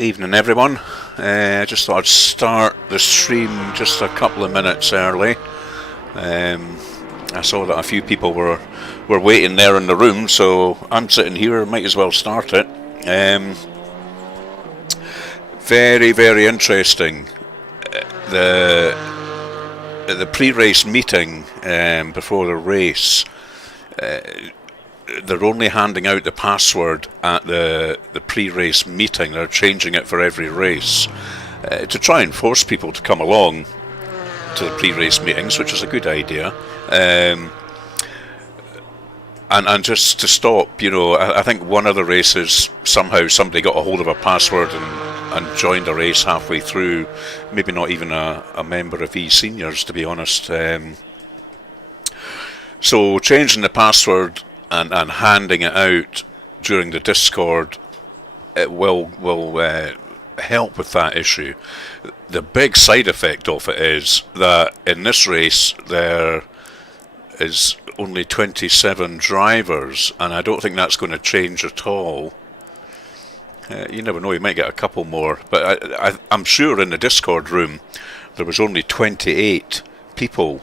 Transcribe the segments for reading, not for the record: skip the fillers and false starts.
Evening everyone. I just thought I'd start the stream just a couple of minutes early. I saw that a few people were waiting there in the room, so I'm sitting here, might as well start it. Very, very interesting. The pre-race meeting before the race, they're only handing out the password at the pre-race meeting. They're changing it for every race to try and force people to come along to the pre-race meetings, which is a good idea. And just to stop, I think one of the races, somehow somebody got a hold of a password and joined the race halfway through. Maybe not even a member of eSENIORS, to be honest. So changing the password and handing it out during the Discord, it will help with that issue. The big side effect of it is that in this race there is only 27 drivers, and I don't think that's going to change at all. You never know, you might get a couple more, but I'm sure in the Discord room there was only 28 people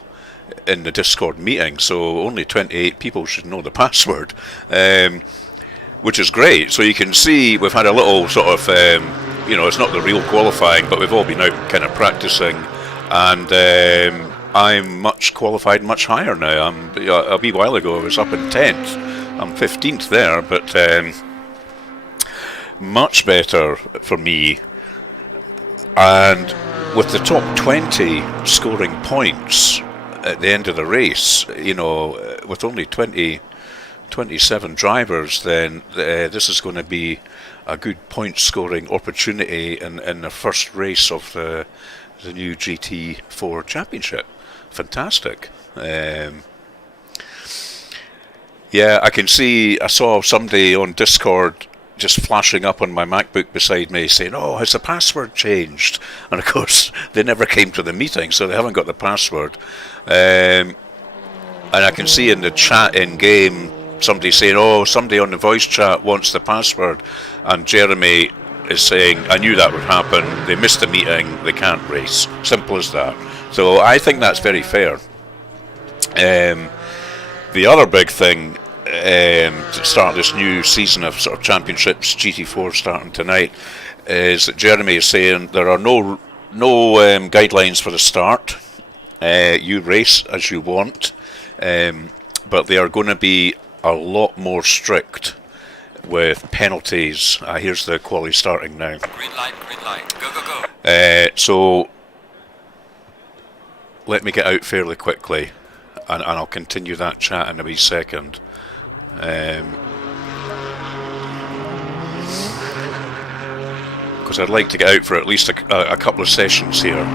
in the Discord meeting, so only 28 people should know the password, which is great. So you can see we've had a little sort of, it's not the real qualifying, but we've all been out kind of practicing, and I'm much qualified, much higher now. A wee while ago I was up in 10th, I'm 15th there, but much better for me. And with the top 20 scoring points at the end of the race, with only 27 drivers, then this is going to be a good point scoring opportunity in the first race of the new GT4 championship. Fantastic. Yeah, I saw somebody on Discord just flashing up on my MacBook beside me saying, "Oh, has the password changed?" And of course they never came to the meeting, so they haven't got the password. And I can see in the chat in game somebody saying, "Oh, somebody on the voice chat wants the password," and Jeremy is saying, "I knew that would happen, they missed the meeting, they can't race." Simple as that. So I think that's very fair. The other big thing to start this new season of sort of championships, GT4 starting tonight, is that Jeremy is saying there are no guidelines for the start. You race as you want, but they are going to be a lot more strict with penalties. Here's the quali starting now. Green light, go, go, go. So let me get out fairly quickly, and I'll continue that chat in a wee second. Because I'd like to get out for at least a couple of sessions here,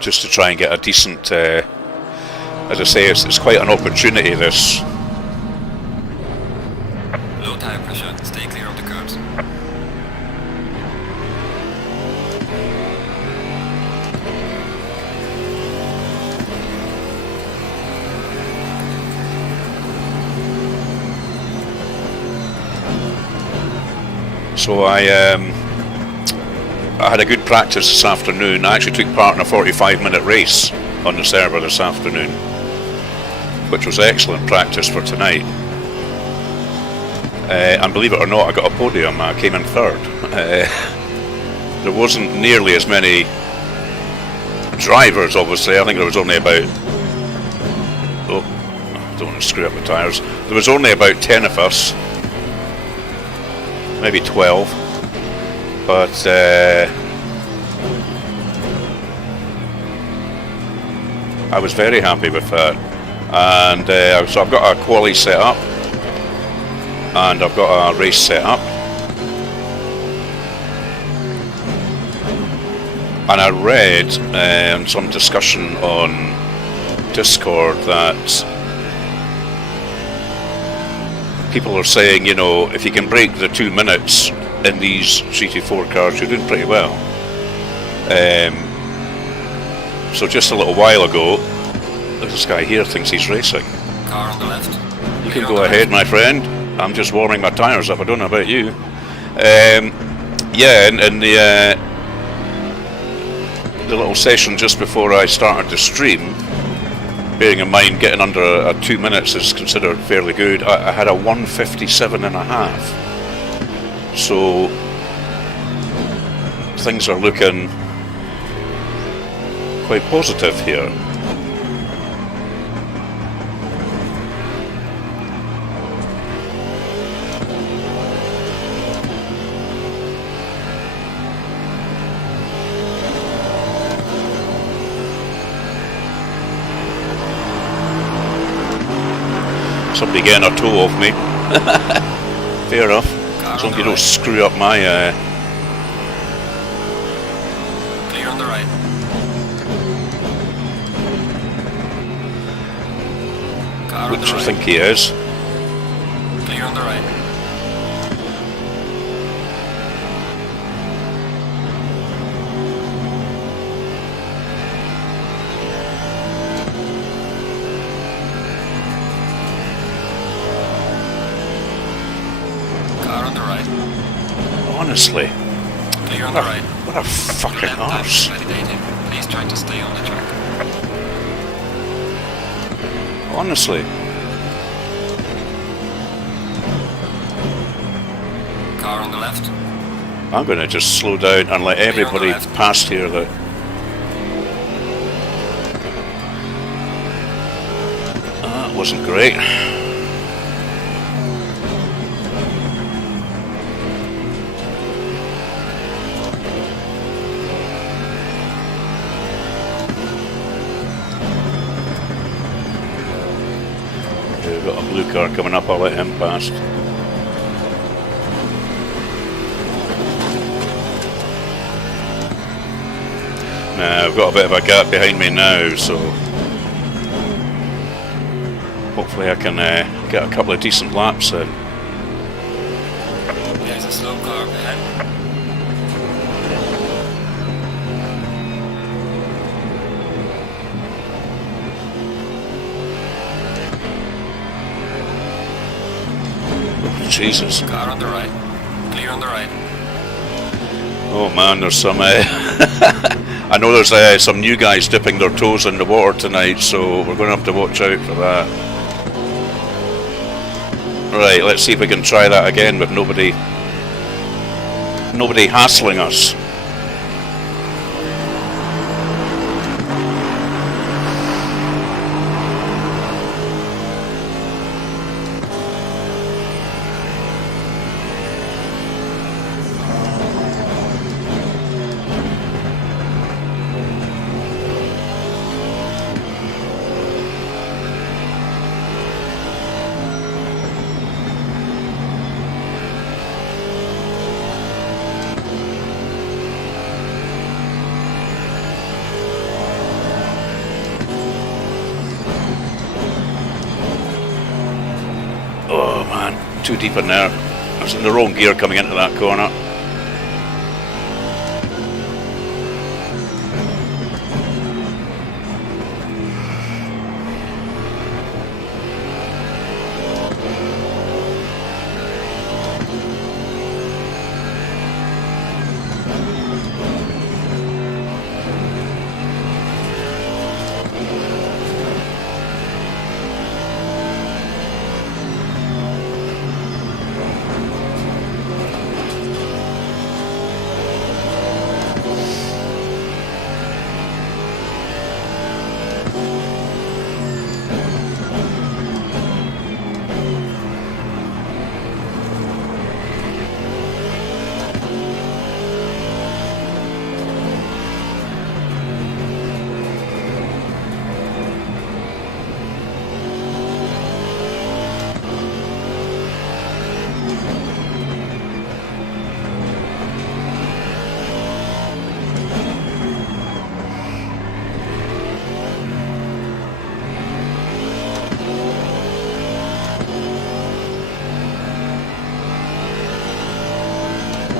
just to try and get a decent, as I say, it's quite an opportunity, this. Low tire pressure, stay clear of the curbs. So I had a good practice this afternoon. I actually took part in a 45-minute race on the server this afternoon, which was excellent practice for tonight. And believe it or not, I got a podium. I came in third. There wasn't nearly as many drivers, obviously. I think there was only about... Oh, I don't want to screw up the tyres. There was only about 10 of us. Maybe 12, but I was very happy with that. And so I've got a quali set up, and I've got a race set up, and I read some discussion on Discord that people are saying, if you can break the 2 minutes in these GT4 cars, you're doing pretty well. So just a little while ago, this guy here thinks he's racing. Car on the left. You can go ahead, my friend. I'm just warming my tyres up, I don't know about you. Yeah, in the little session just before I started the stream, bearing in mind getting under a 2 minutes is considered fairly good, I had a 1:57.5. So things are looking quite positive here. Somebody getting a toe off me. Fair enough. As long as you don't screw up my Clear on the right. Car on which the I right. think he is. Clear on the right. Car on the right. Honestly, Clear on the right. what a fucking Lap time arse. validated. Please try to stay on the track. Honestly. Car on the left. I'm going to just slow down and let everybody left. past here that... That wasn't great. We've got a blue car coming up, I'll let him past. Now, I've got a bit of a gap behind me now, so hopefully I can get a couple of decent laps in. There's a slow car ahead. Oh, Jesus. Car on the right. Clear on the right. Oh man, there's some... I know there's some new guys dipping their toes in the water tonight, so we're going to have to watch out for that. Right, let's see if we can try that again with nobody hassling us. Oh man, too deep in there. I was in the wrong gear coming into that corner.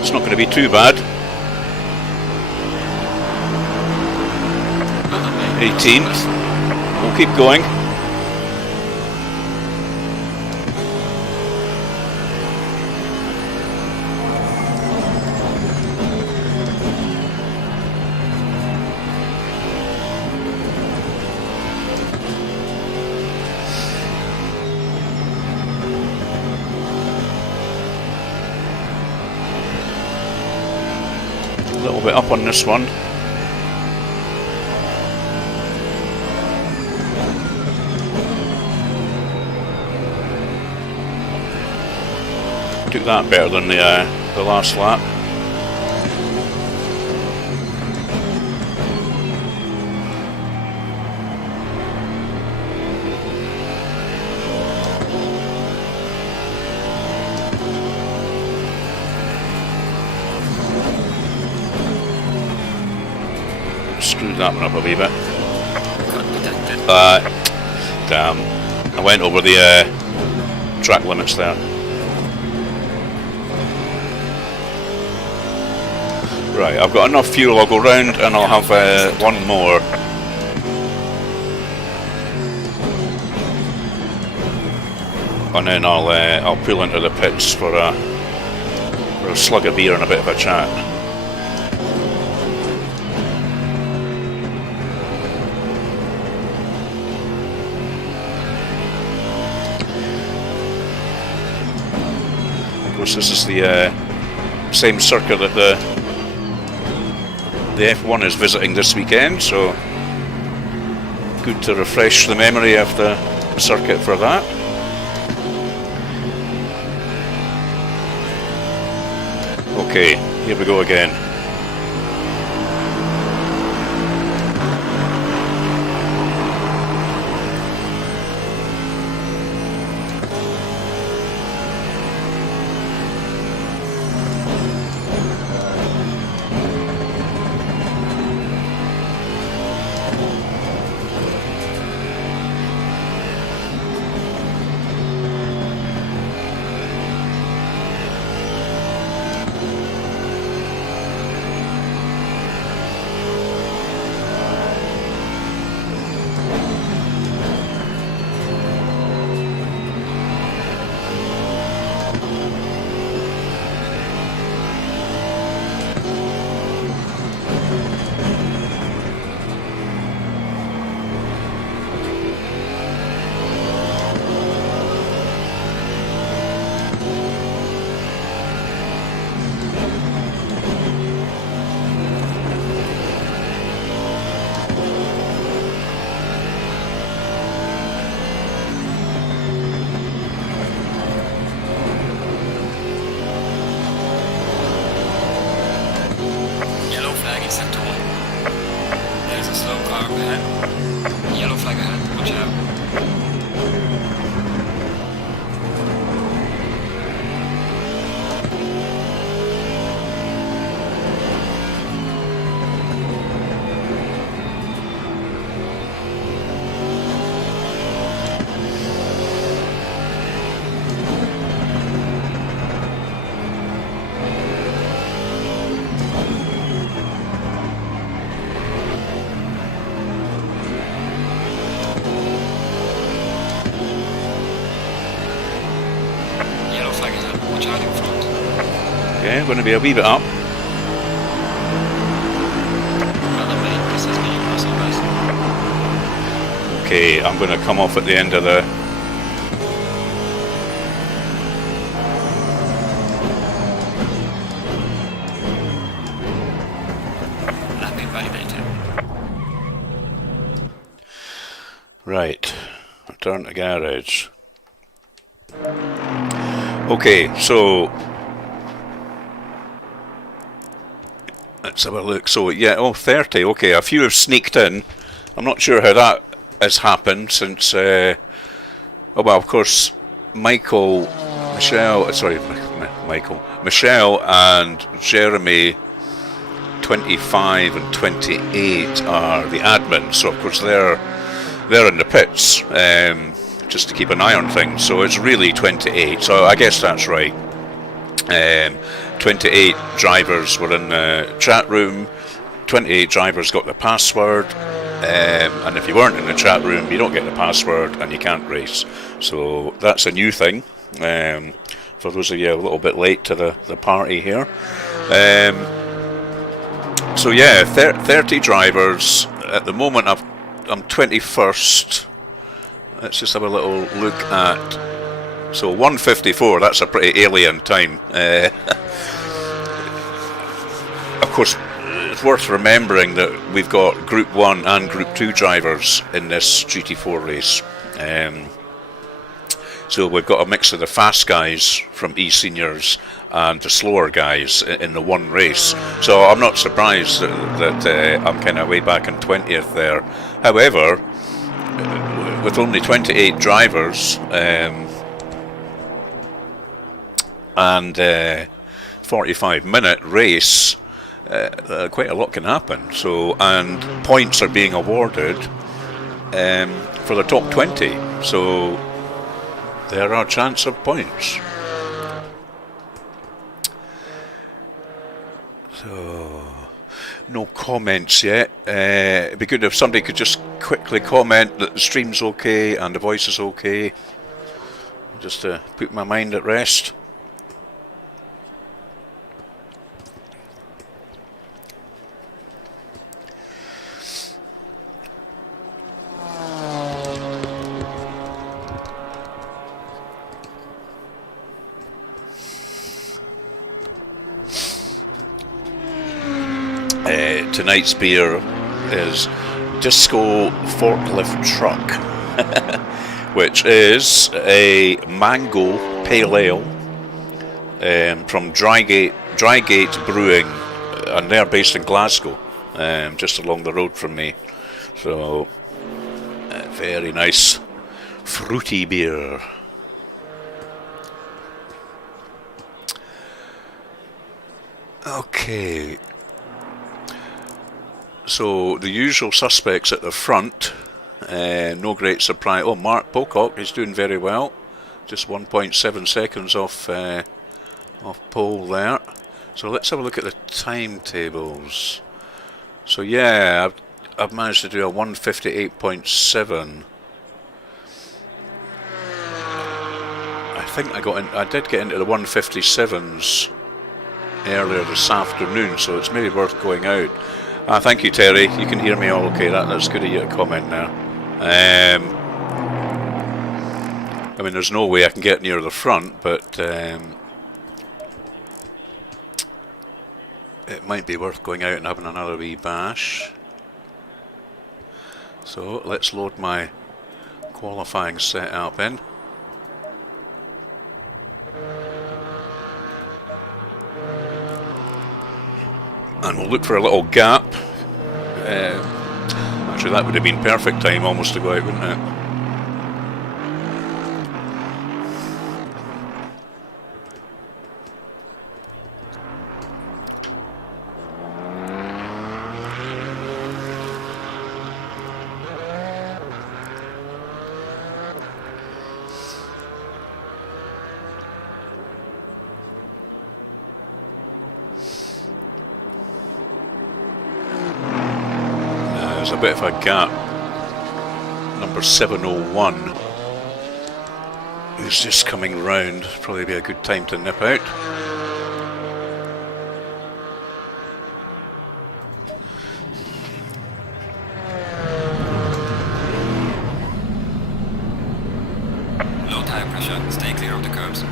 It's not going to be too bad. 18th. We'll keep going. A little bit up on this one. Took that better than the last lap. Screwed that one up a wee bit. Damn. I went over the track limits there. Right, I've got enough fuel, I'll go round and I'll have one more. And then I'll pull into the pits for a slug of beer and a bit of a chat. Of course, this is the same circuit that the F1 is visiting this weekend, so good to refresh the memory of the circuit for that. Okay, here we go again. Okay, I'm going to be a wee bit up. Okay, I'm going to come off at the end of the... Right, return to garage. Okay, so let's have a look. So yeah, oh, 30. Okay, a few have sneaked in. I'm not sure how that has happened since. Oh well, of course, Michael, Michelle, and Jeremy, 25 and 28 are the admins. So of course they're in the pits. Just to keep an eye on things, so it's really 28, so I guess that's right. 28 drivers were in the chat room, 28 drivers got the password, and if you weren't in the chat room you don't get the password and you can't race. So that's a new thing, for those of you a little bit late to the party here. So yeah, 30 drivers, at the moment I'm 21st. Let's just have a little look at... So 1:54, that's a pretty alien time. Of course, it's worth remembering that we've got Group 1 and Group 2 drivers in this GT4 race. So we've got a mix of the fast guys from eSENIORS and the slower guys in the one race. So I'm not surprised that I'm kind of way back in 20th there. However, with only 28 drivers and 45-minute race, quite a lot can happen. So, and points are being awarded for the top 20. So there are chance of points. So no comments yet. It'd be good if somebody could just quickly comment that the stream's okay and the voice is okay, just to put my mind at rest. Tonight's beer is Disco Forklift Truck, which is a mango pale ale from Drygate Brewing, and they're based in Glasgow, just along the road from me. So, very nice fruity beer. Okay. So the usual suspects at the front, no great surprise. Oh, Mark Pocock is doing very well, just 1.7 seconds off pole there. So let's have a look at the timetables. So yeah, I've managed to do a 1:58.7. I think I did get into the 1:57s earlier this afternoon, so it's maybe worth going out. Thank you, Terry. You can hear me all okay. That's good of you to comment now. I mean, there's no way I can get near the front, but it might be worth going out and having another wee bash. So let's load my qualifying setup in. And we'll look for a little gap. Actually, that would have been perfect time almost to go out, wouldn't it? There's a bit of a gap. Number 701, who's just coming round. Probably be a good time to nip out. Low tire pressure. Stay clear of the curbs.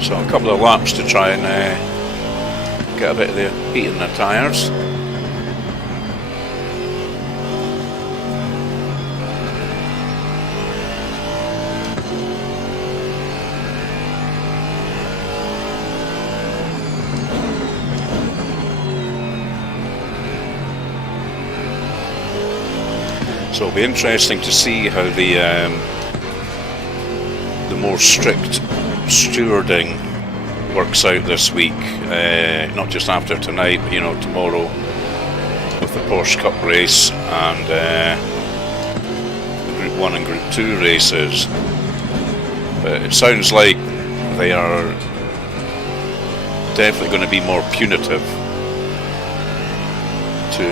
So a couple of laps to try and get a bit of the heat in the tyres. So it'll be interesting to see how the more strict stewarding works out this week, not just after tonight, but tomorrow with the Porsche Cup race and the Group 1 and Group 2 races. But it sounds like they are definitely going to be more punitive to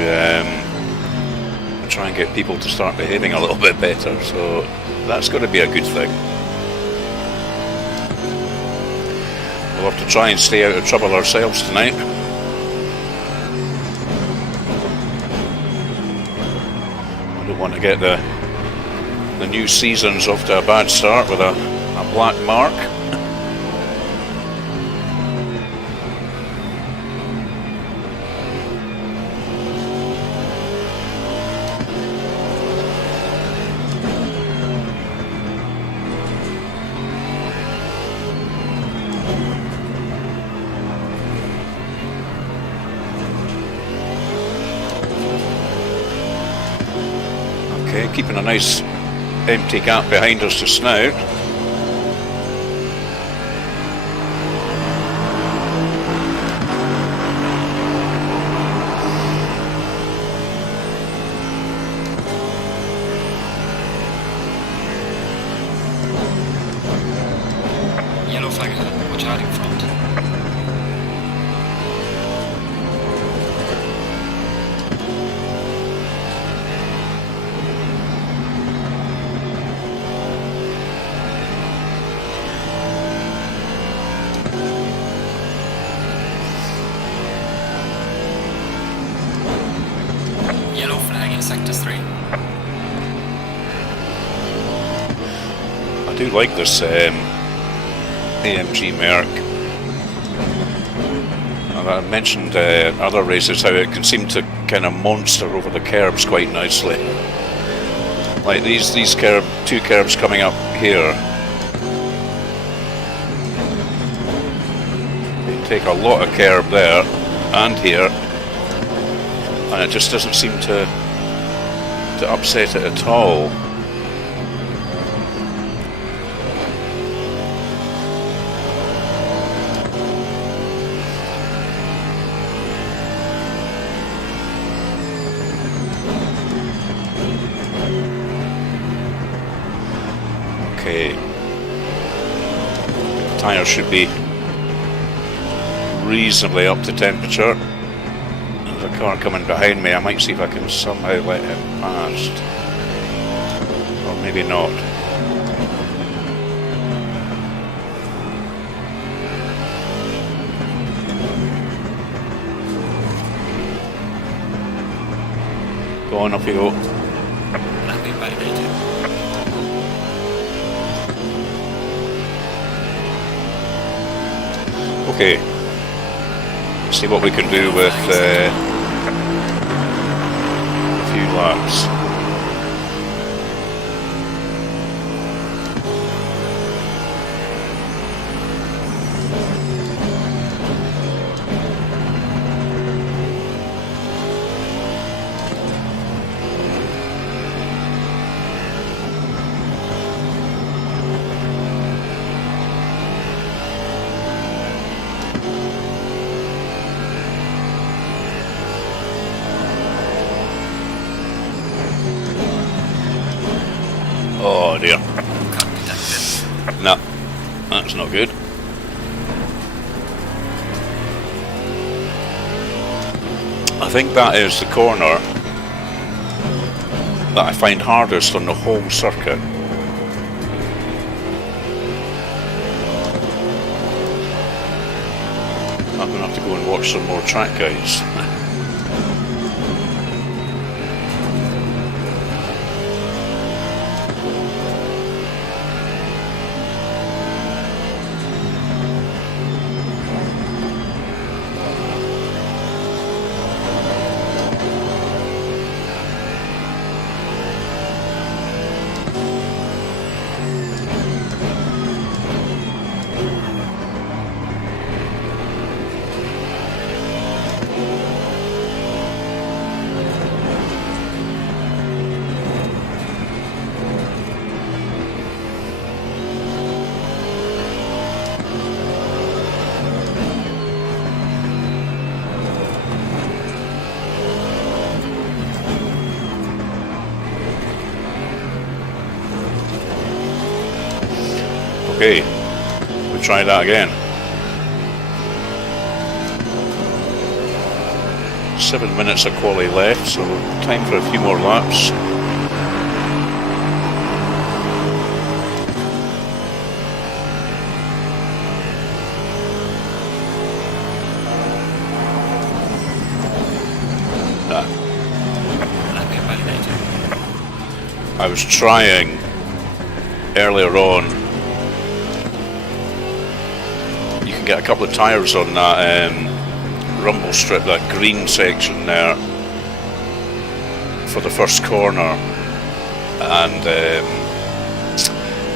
try and get people to start behaving a little bit better, so that's got to be a good thing. We'll have to try and stay out of trouble ourselves tonight. I don't want to get the new season's off to a bad start with a black mark. Okay, keeping a nice empty gap behind us to snout. Yellow flag ahead. Watch out in front. Yellow flag in sector 3. I do like this AMG Merc. And I mentioned other races how it can seem to kind of monster over the curbs quite nicely. Like these two curbs coming up here. They take a lot of curb there and here, and it just doesn't seem to upset it at all. Okay, the tyres should be reasonably up to temperature. There's a car coming behind me. I might see if I can somehow let him past, or maybe not. Go on, off you go. Nothing validated. Okay, let's see what we can do with a few laps. Oh dear. Cut detected. No, that's not good. I think that is the corner that I find hardest on the whole circuit. I'm going to have to go and watch some more track guides. Okay, we'll try that again. 7 minutes of quali left, so time for a few more laps. I was trying earlier on. You can get a couple of tyres on that rumble strip, that green section there, for the first corner, and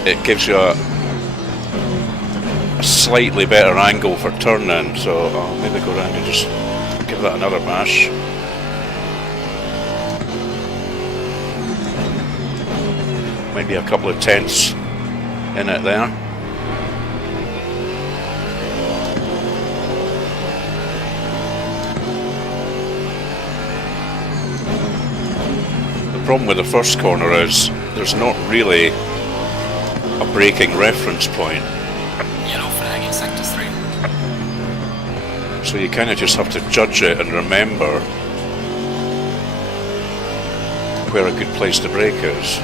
it gives you a slightly better angle for turning. So I'll maybe go around and just give that another bash. Maybe a couple of tenths in it there. The problem with the first corner is there's not really a braking reference point. Yellow flag in sector 3. So you kind of just have to judge it and remember where a good place to brake is.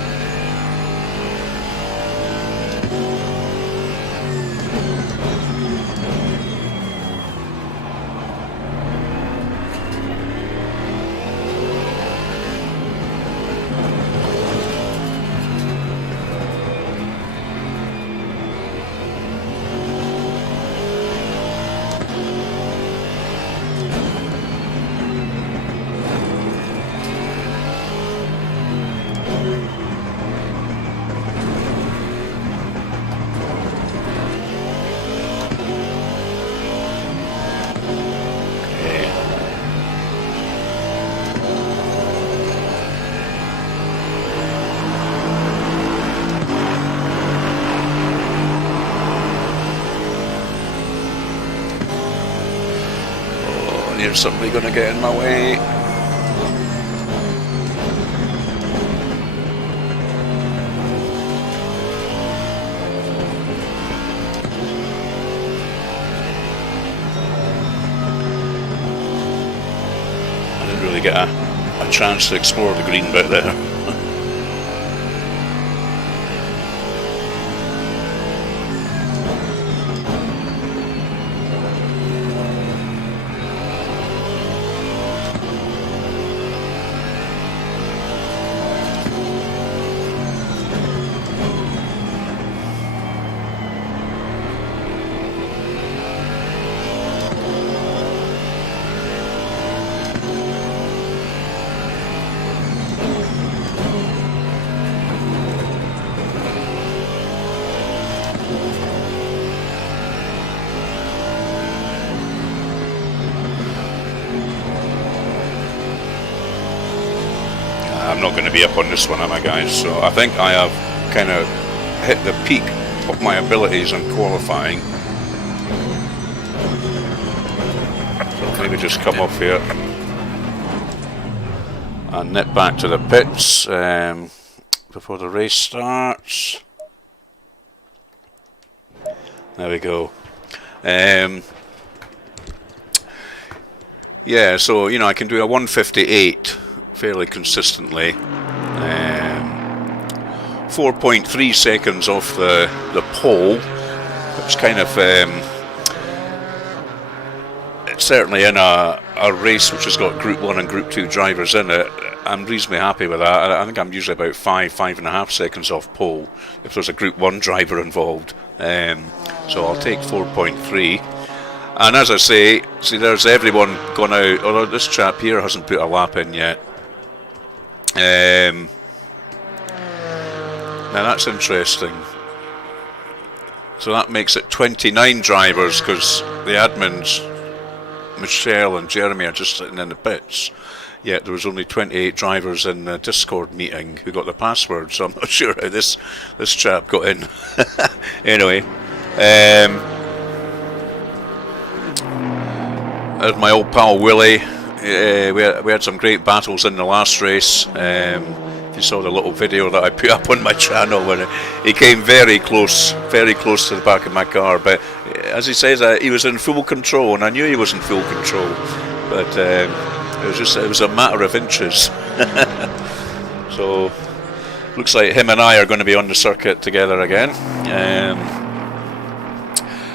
Here's somebody going to get in my way. I didn't really get a chance to explore the green bit there. I'm not going to be up on this one, am I, guys? So I think I have kind of hit the peak of my abilities in qualifying. So maybe just come off here and nip back to the pits before the race starts. There we go. Yeah, so you know I can do a 158 fairly consistently. 4.3 seconds off the pole. It's kind of it's certainly in a race which has got Group 1 and Group 2 drivers in it. I'm reasonably happy with that. I think I'm usually about 5.5 seconds off pole if there's a Group 1 driver involved. So I'll take 4.3. And as I say, see there's everyone gone out, although this chap here hasn't put a lap in yet. Now that's interesting. So that makes it 29 drivers because the admins, Michelle and Jeremy, are just sitting in the pits. Yet there was only 28 drivers in the Discord meeting who got the password, so I'm not sure how this chap got in. Anyway, there's my old pal Willie. We had some great battles in the last race. If you saw the little video that I put up on my channel, when he came very close to the back of my car, but as he says, he was in full control, and I knew he was in full control, but it was a matter of inches. So looks like him and I are going to be on the circuit together again.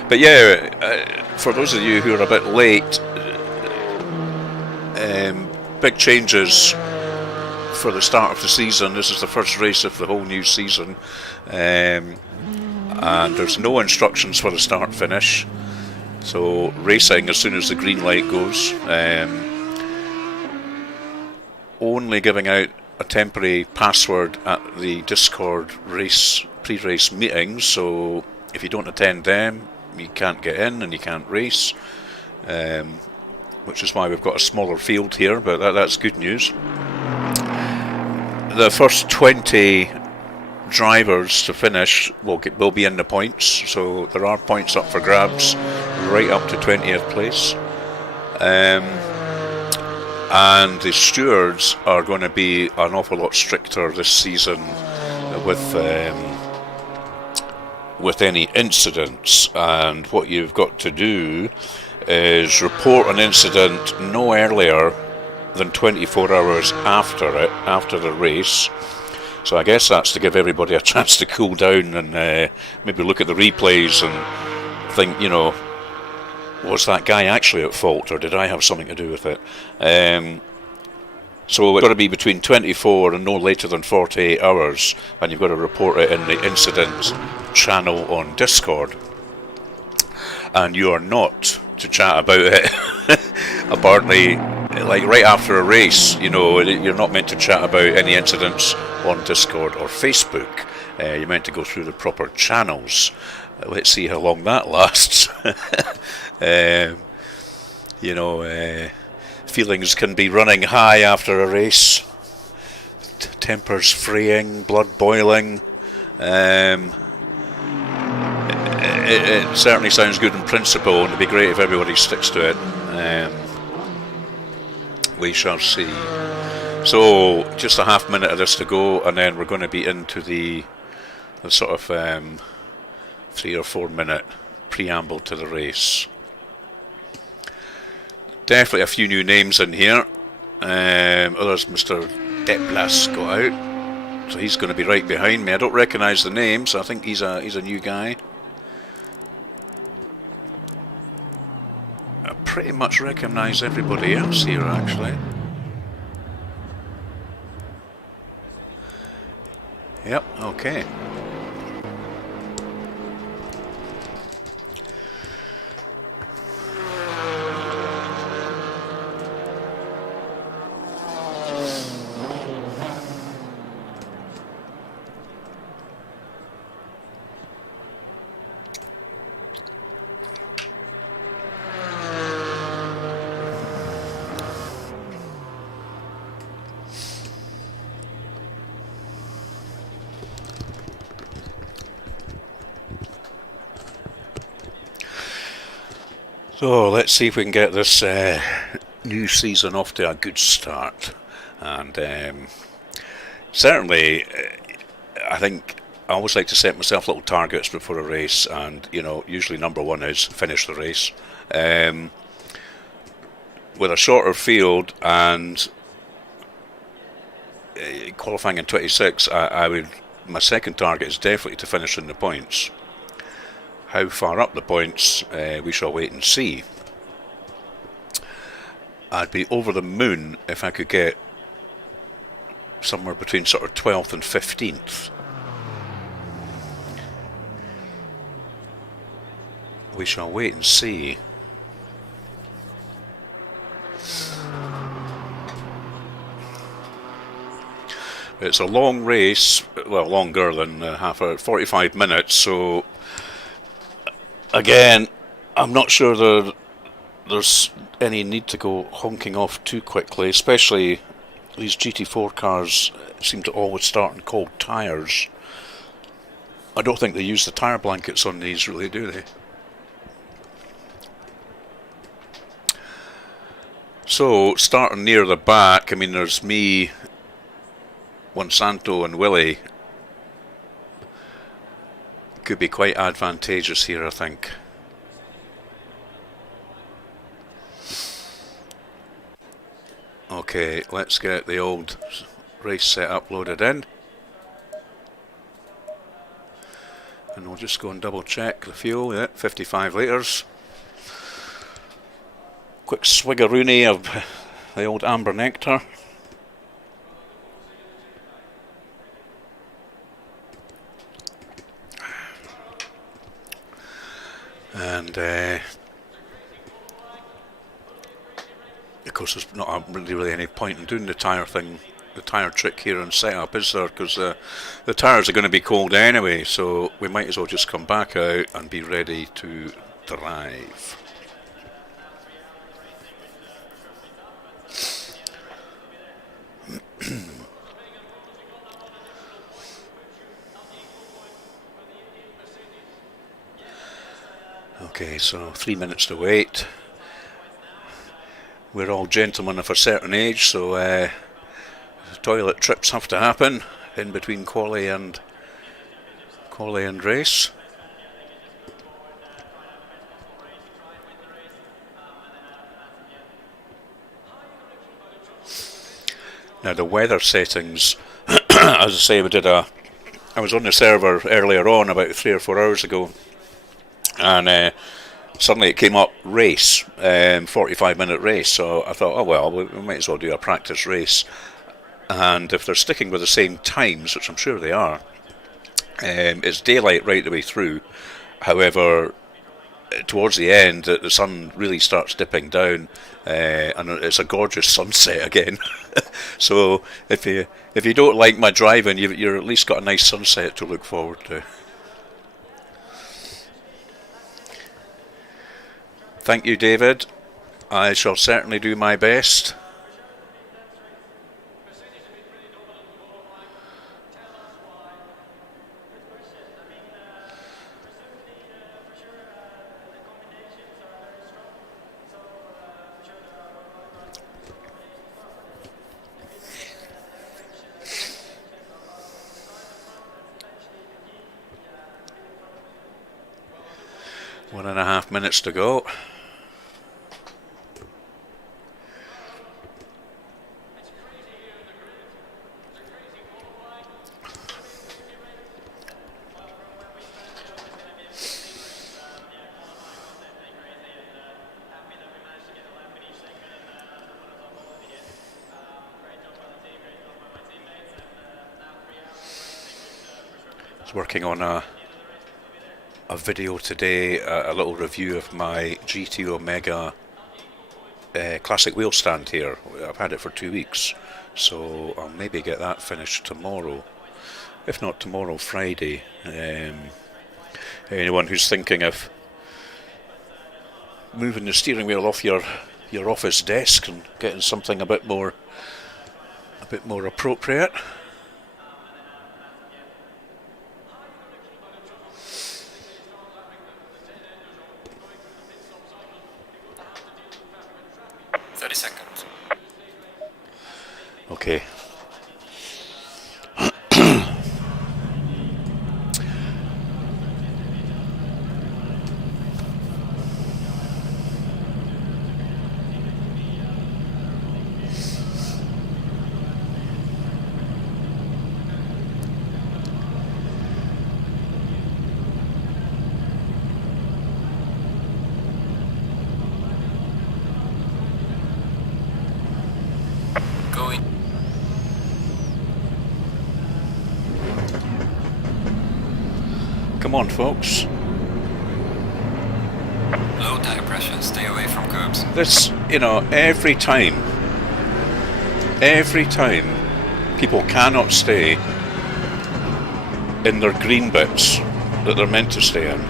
But yeah, for those of you who are a bit late, big changes for the start of the season. This is the first race of the whole new season, and there's no instructions for the start finish, so racing as soon as the green light goes. Only giving out a temporary password at the Discord race pre-race meetings, so if you don't attend them you can't get in and you can't race, which is why we've got a smaller field here, but that's good news. The first 20 drivers to finish will be in the points, so there are points up for grabs right up to 20th place. And the stewards are going to be an awful lot stricter this season with any incidents, and what you've got to do is report an incident no earlier than 24 hours after the race. So I guess that's to give everybody a chance to cool down and maybe look at the replays and think, you know, was that guy actually at fault, or did I have something to do with it? So it's got to be between 24 and no later than 48 hours, and you've got to report it in the incidents channel on Discord. And you are not to chat about it apparently, like right after a race. You know, you're not meant to chat about any incidents on Discord or Facebook. You're meant to go through the proper channels. Let's see how long that lasts. You know, feelings can be running high after a race, tempers fraying, blood boiling. It certainly sounds good in principle, and it'd be great if everybody sticks to it. We shall see. So just a half minute of this to go, and then we're going to be into the sort of 3 or 4 minute preamble to the race. Definitely a few new names in here. Others, Mr. Deplas got out, so he's going to be right behind me. I don't recognise the names. I think he's a new guy. I pretty much recognise everybody else here, actually. Yep. Okay. So let's see if we can get this new season off to a good start. And certainly, I think I always like to set myself little targets before a race, and you know, usually number one is finish the race. With a shorter field and qualifying in 26, my second target is definitely to finish in the points. How far up the points, we shall wait and see. I'd be over the moon if I could get somewhere between sort of 12th and 15th. We shall wait and see. It's a long race, well, longer than half hour, 45 minutes, so again, I'm not sure there's any need to go honking off too quickly, especially these GT4 cars seem to always start on cold tyres. I don't think they use the tyre blankets on these, really, do they? So, starting near the back, I mean, there's me, Monsanto and Willie. Could be quite advantageous here, I think. Okay, let's get the old race setup loaded in. And we'll just go and double check the fuel. Yeah, 55 litres. Quick swiggeroony of the old amber nectar. And of course, there's not really any point in doing the tyre thing, the tyre trick here and setup, is there? Because the tyres are going to be cold anyway, so we might as well just come back out and be ready to drive. Okay, so 3 minutes to wait. We're all gentlemen of a certain age, so toilet trips have to happen in between quali and race. Now the weather settings, as I say, I was on the server earlier on, about 3 or 4 hours ago, and suddenly it came up race, 45-minute race. So I thought, oh well, we might as well do a practice race. And if they're sticking with the same times, which I'm sure they are, it's daylight right the way through. However, towards the end, the sun really starts dipping down, and it's a gorgeous sunset again. So if you don't like my driving, you're at least got a nice sunset to look forward to. Thank you, David. I shall certainly do my best. One and a half minutes to go. Working on a video today, a little review of my GT Omega classic wheel stand here. I've had it for 2 weeks, so I'll maybe get that finished tomorrow. If not tomorrow, Friday. Anyone who's thinking of moving the steering wheel off your office desk and getting something a bit more appropriate. Okay. Come on, folks. Low tire pressure, stay away from curbs. This, every time people cannot stay in their green bits that they're meant to stay in.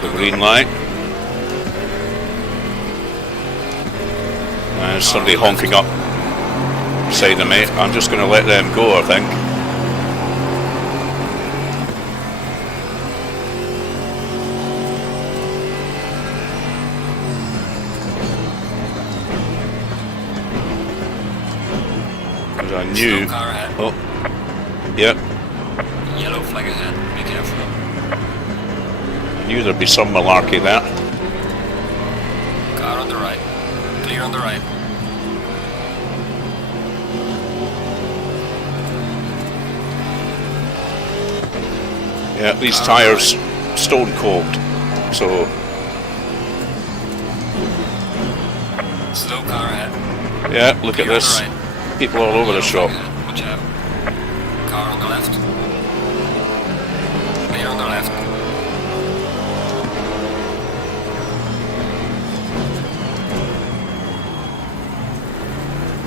The green light. There's somebody honking up beside of me. I'm just going to let them go, I think. There's a new... car ahead. Oh, yep. Yellow flag ahead, be careful. Knew there'd be some malarkey there. Car on the right. Clear on the right. Yeah, these tyres stone cold, so Slow car ahead. yeah, look at Clear on this. the right. People all over the shop. Watch out. Car on the left. Clear on the left.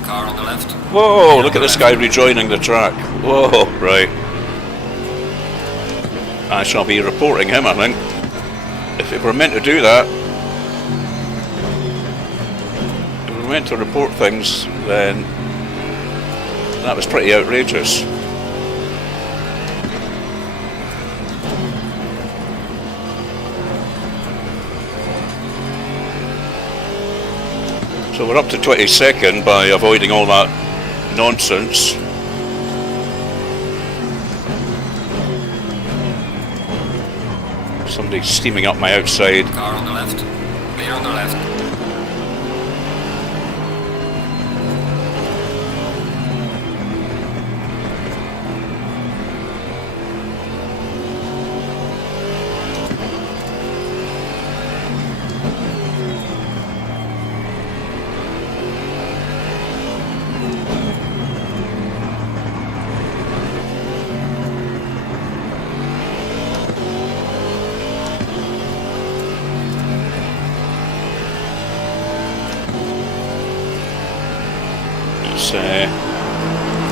Car on the left. Whoa, look at this guy rejoining the track. Whoa, right. I shall be reporting him, I think. If it were meant to do that, if we were meant to report things, then that was pretty outrageous. So we're up to 22nd by avoiding all that nonsense. Somebody's steaming up my outside. Car on the left. Clear on the left.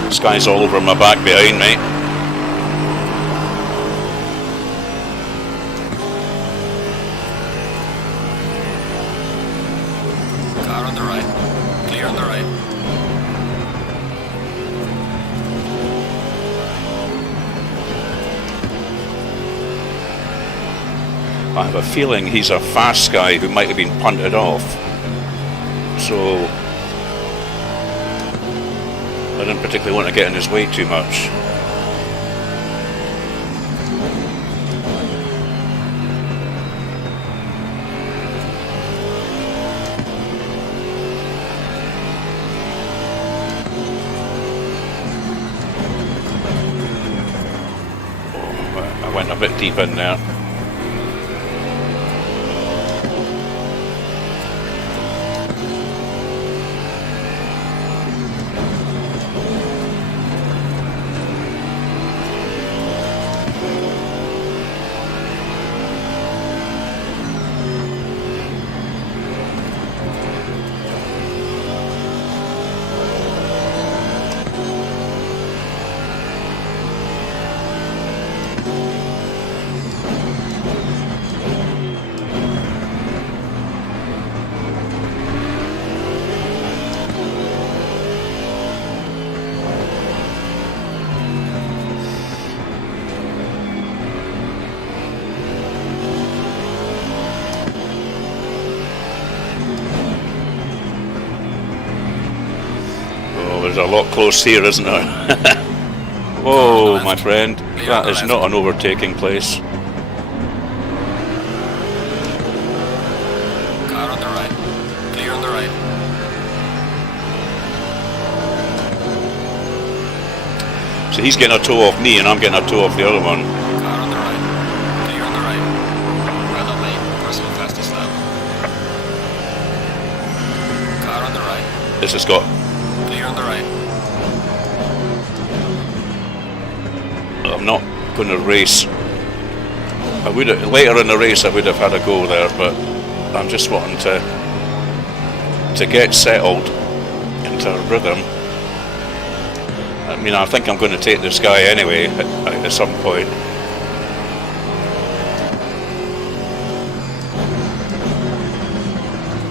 This guy's all over my back behind me. Car on the right. Clear on the right. I have a feeling he's a fast guy who might have been punted off. So I didn't particularly want to get in his way too much. Oh, I went a bit deep in there. There's a lot close here, isn't there? Whoa, my friend, that is not an overtaking place. Car on the right. Clear on the right. So he's getting a toe off me and I'm getting a toe off the other one. Car on the right. Clear on the right. Well done, mate. Personal fastest lap. Car on the right. This has got... Clear on the right. I'm not going to race. I would have, later in the race I would have had a go there, but I'm just wanting to get settled into a rhythm. I mean, I think I'm going to take this guy anyway at some point.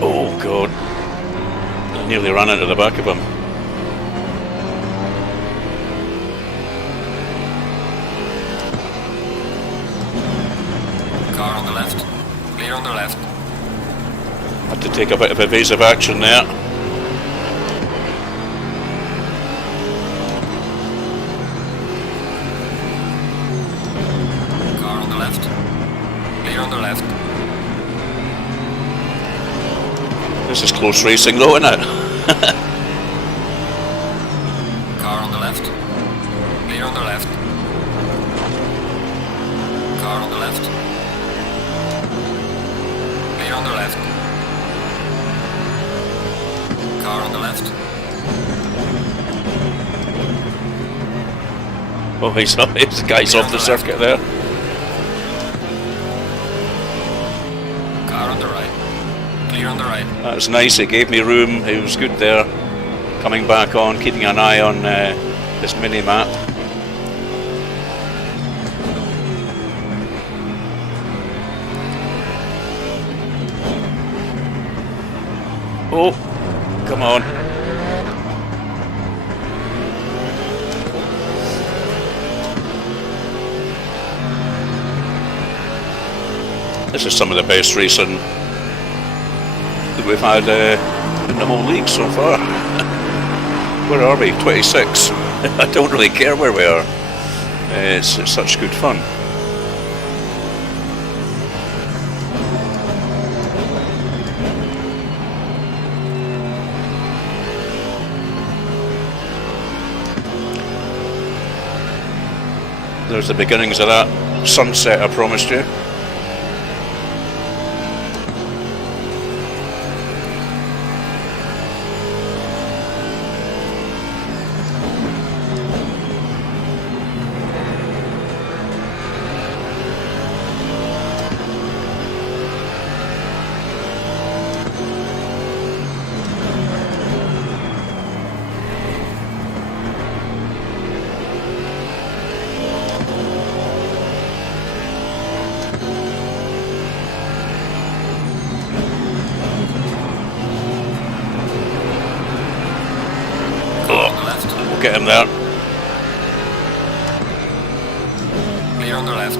Oh God, I nearly ran into the back of him. Car on the left. Clear on the left. Had to take a bit of evasive action there. Car on the left. Clear on the left. This is close racing though, isn't it? Car on the left. Clear on the left. Oh, he's the guy's off the circuit there. Car on the right. Clear on the right. That's nice, it gave me room, he was good there. Coming back on, keeping an eye on this mini-map. Oh, come on. This is some of the best racing that we've had in the whole league so far. Where are we? 26. I don't really care where we are. It's such good fun. There's the beginnings of that sunset I promised you. Get him there. Clear on the left.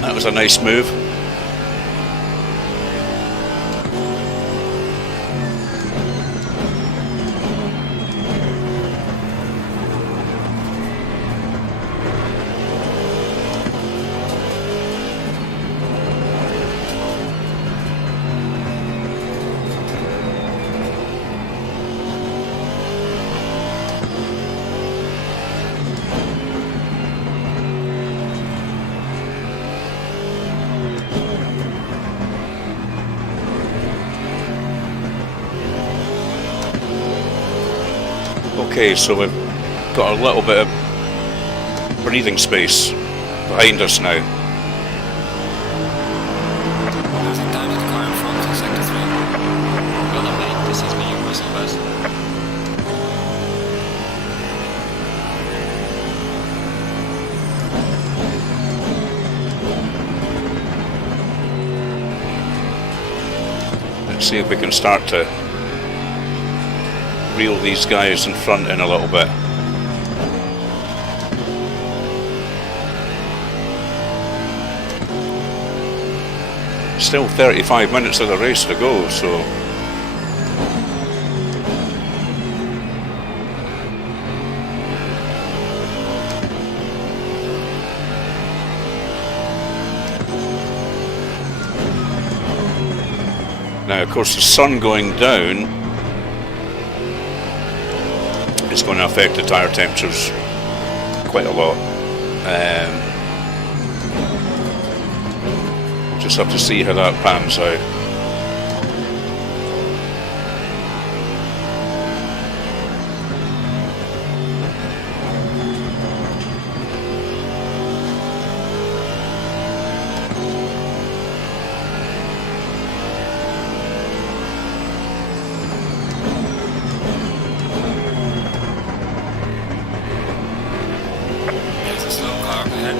That was a nice move. Okay, so we've got a little bit of breathing space behind us now. Losing time to the car in front in sector 3. Well done, mate. This has been your personal best. Let's see if we can start to reel these guys in front in a little bit. Still 35 minutes of the race to go, so now of course the sun going down is going to affect the tyre temperatures quite a lot. Just have to see how that pans out. There's a slow car up ahead.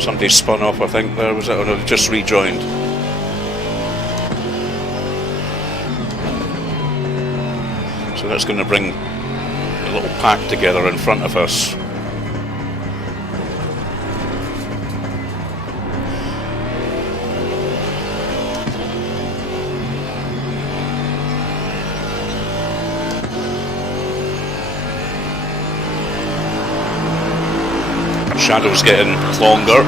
Somebody spun off, I think, there, was it? Or no, they just rejoined. So that's going to bring a little pack together in front of us. Shadow's getting longer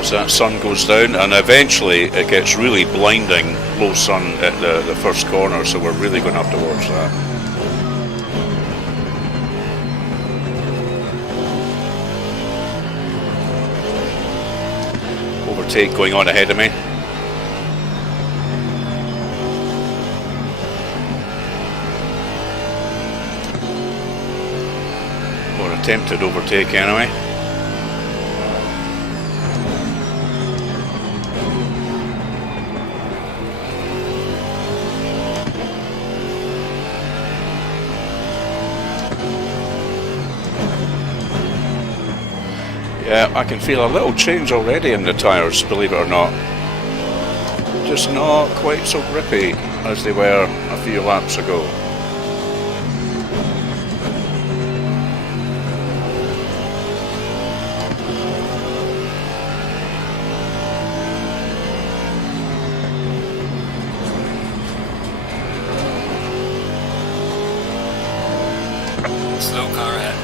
as that sun goes down, and eventually it gets really blinding low sun at the first corner, so we're really going to have to watch that. overtake going on ahead of me. Or attempted overtake anyway. Yeah, I can feel a little change already in the tyres, believe it or not. Just not quite so grippy as they were a few laps ago. Slow car ahead.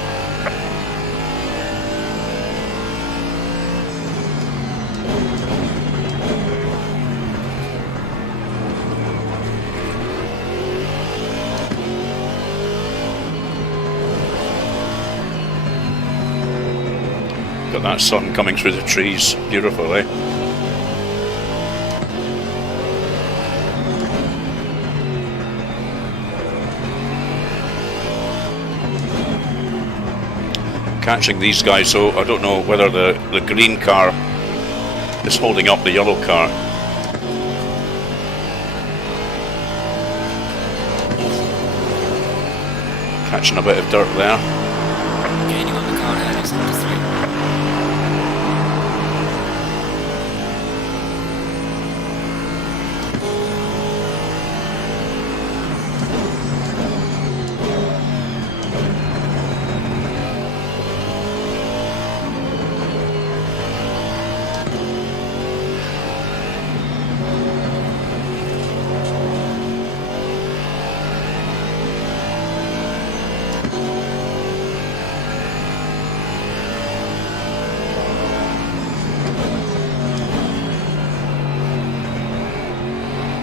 Got that sun coming through the trees. Beautiful, eh? Catching these guys, so I don't know whether the green car is holding up the yellow car. Catching a bit of dirt there. Gaining on the car ahead is number 3.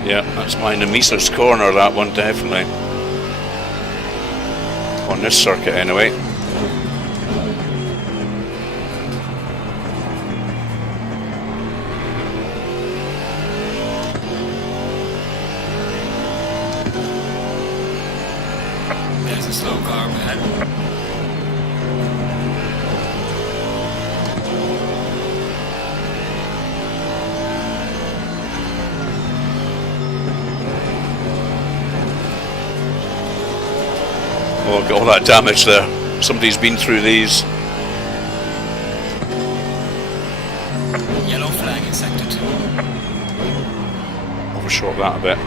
Yeah, that's my Nemesis corner, that one, definitely. On this circuit, anyway. There's a slow car ahead. Oh, got all that damage there. Somebody's been through these. Yellow flag in sector 2. Overshot that a bit.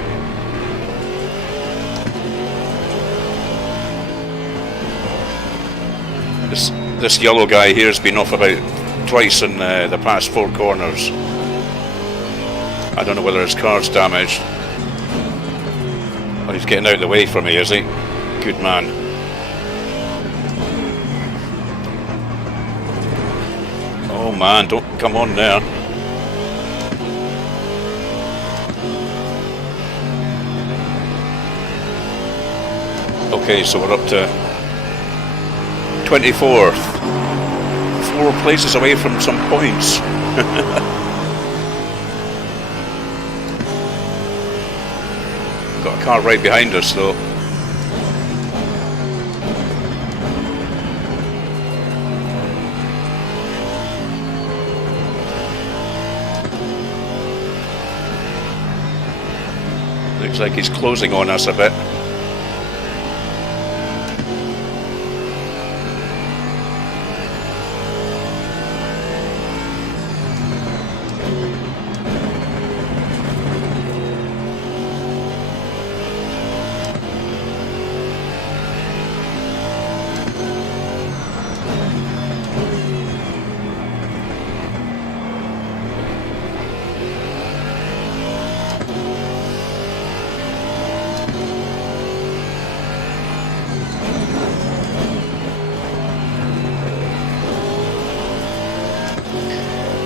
This yellow guy here has been off about twice in the past 4 corners. I don't know whether his car's damaged. Oh, he's getting out of the way for me, is he? Good man. Oh man, don't come on there. Okay, so we're up to 24th. 4 places away from some points. Got a car right behind us though. Looks like he's closing on us a bit.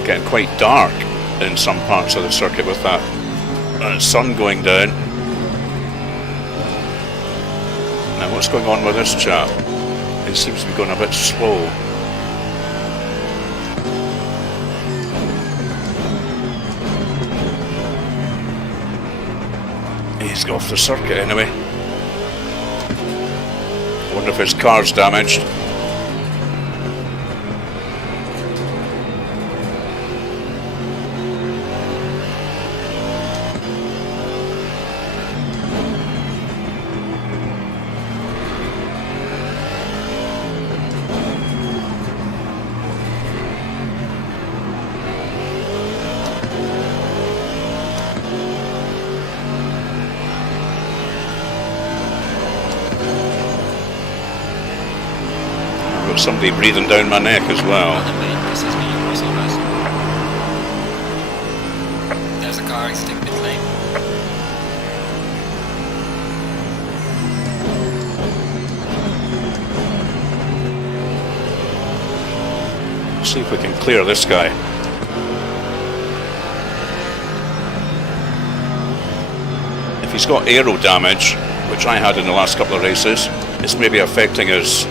Getting quite dark in some parts of the circuit with that sun going down. Now what's going on with this chap? He seems to be going a bit slow. He's off the circuit anyway. Wonder if his car's damaged. Somebody breathing down my neck as well. This is me, there's a car exiting pit lane. Let's see if we can clear this guy. If he's got aero damage, which I had in the last couple of races, it's maybe affecting his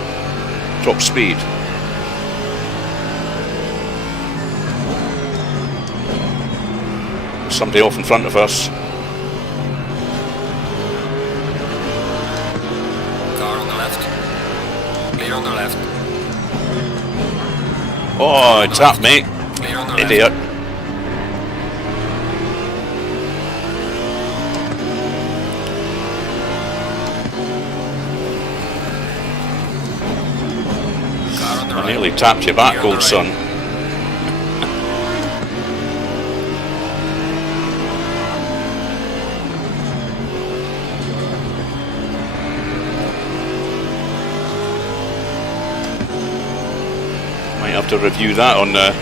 top speed. Somebody off in front of us. Car on the left. Clear on the left. Oh, it tapped me. Clear on the Idiot. left. Car on the I right. nearly tapped you back, Clear on old the son. right. Might have to review that on the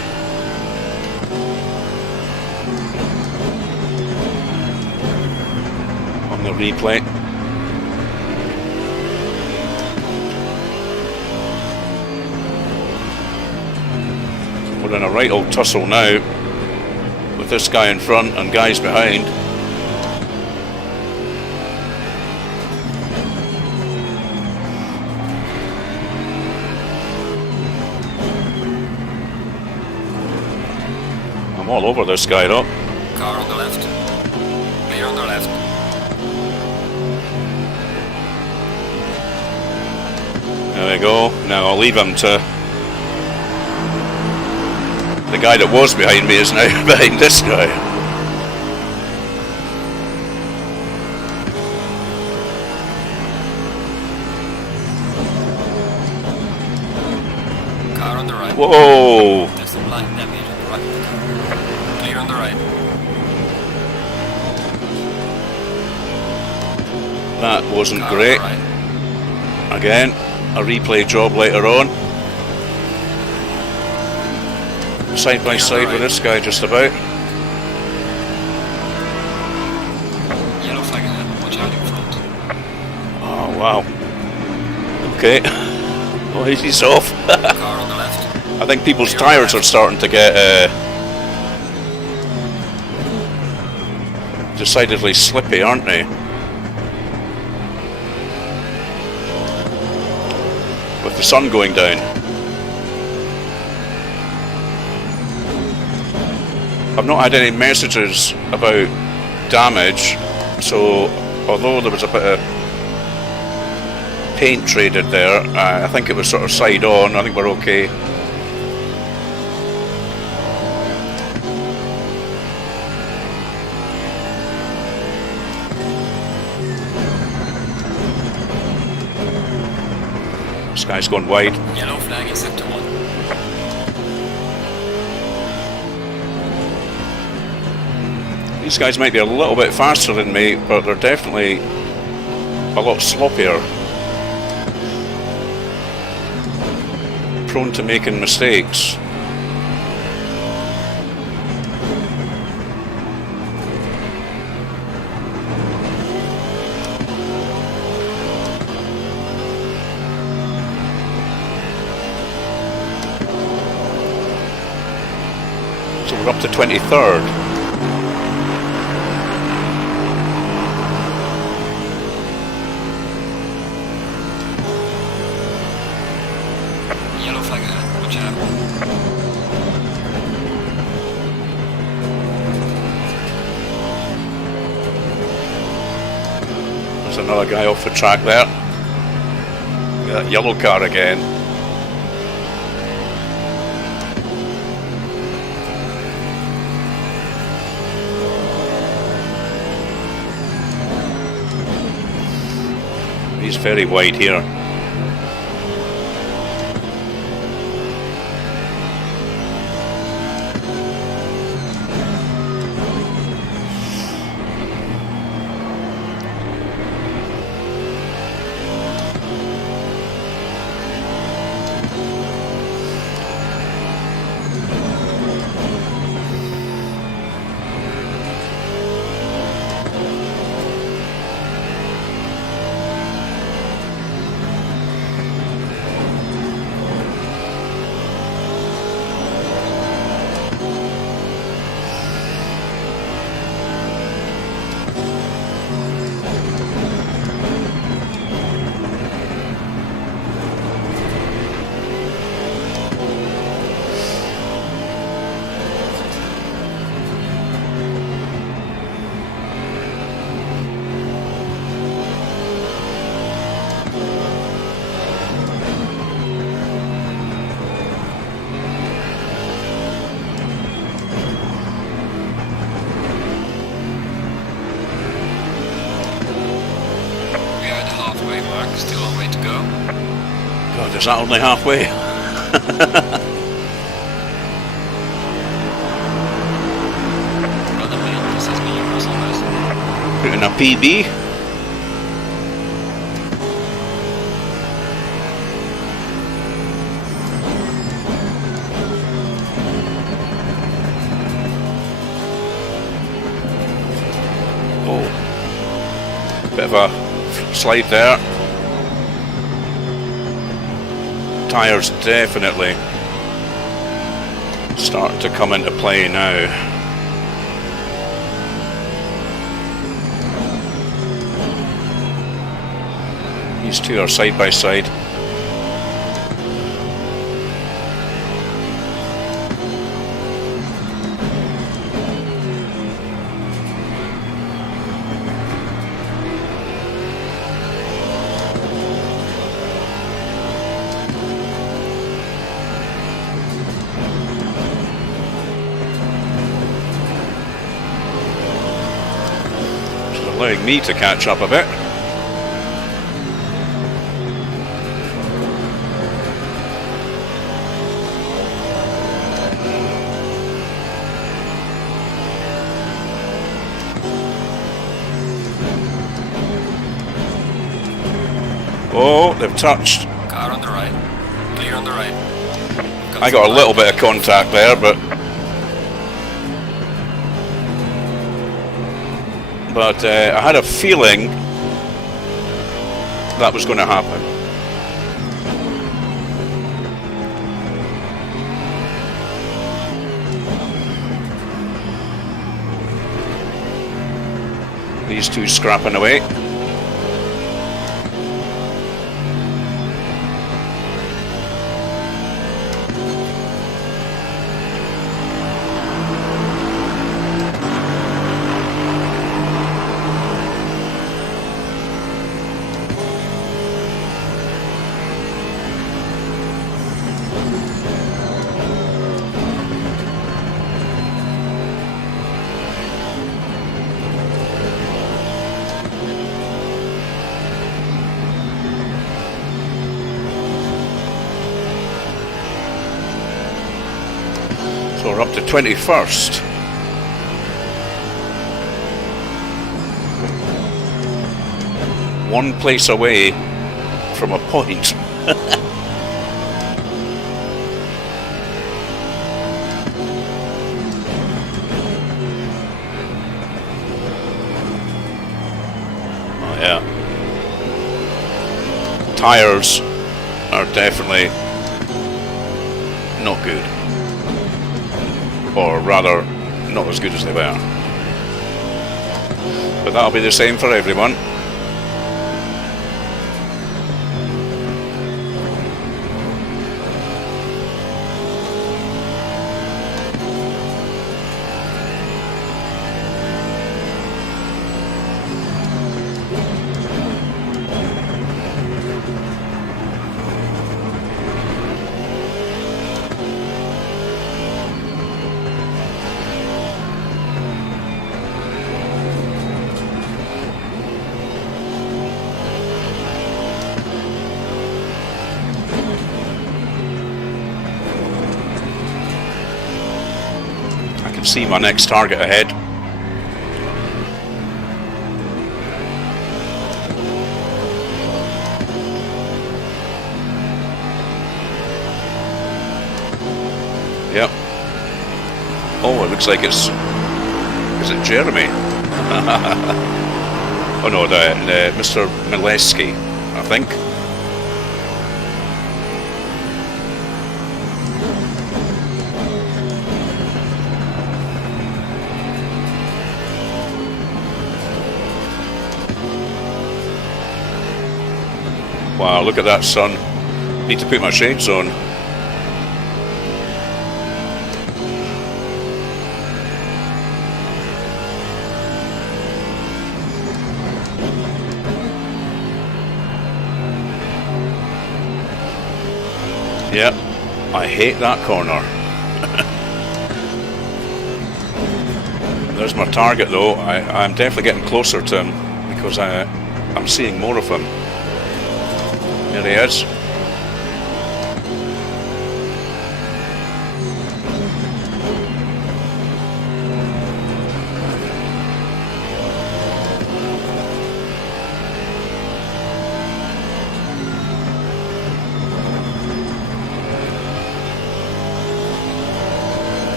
replay. We're in a right old tussle now with this guy in front and guys behind. I'm all over this guy though. Car on the left. Clear on the left. There we go. Now I'll leave him to... The guy that was behind me is now behind this guy. Car on the right. Whoa! There's some light damage on the right. Clear on the right. That wasn't Car great. on the right. Again, a replay job later on. Side by side with this guy just about. Yellow flag ahead. Watch out in front. Oh wow. Okay. Oh, he's off. Car on the left. I think people's tyres are starting to get decidedly slippy, aren't they? With the sun going down. I've not had any messages about damage, so although there was a bit of paint traded there, I think it was sort of side on. I think we're okay. This guy's gone wide. Yellow flag in sector 1. These guys might be a little bit faster than me, but they're definitely a lot sloppier. Prone to making mistakes. So we're up to 23rd. Yellow flag ahead. Watch out. There's another guy off the track there. That yellow car again. He's very wide here. Still a long way to go. God, is that only halfway? Brother man, this is me, yours almost. Putting a PB. Oh, bit of a slide there. Tyres definitely starting to come into play now. These two are side by side. Allowing me to catch up a bit. Oh, they've touched. Car on the right. Clear on the right. I got a little bit of contact there, but I had a feeling that was going to happen. These two scrapping away. So we're up to 21st. One place away from a point. Oh yeah. Tires are definitely not good. Or rather, not as good as they were. But that'll be the same for everyone. can see my next target ahead. Yep. Oh, it looks like it's... Is it Jeremy? Oh no, the Mr. Mileski, I think. Wow, look at that sun. Need to put my shades on. Yep, I hate that corner. There's my target though. I'm definitely getting closer to him because I'm seeing more of him. There he is.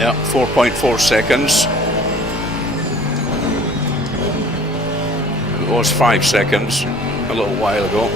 Yeah, 4.4 seconds. It was 5 seconds a little while ago.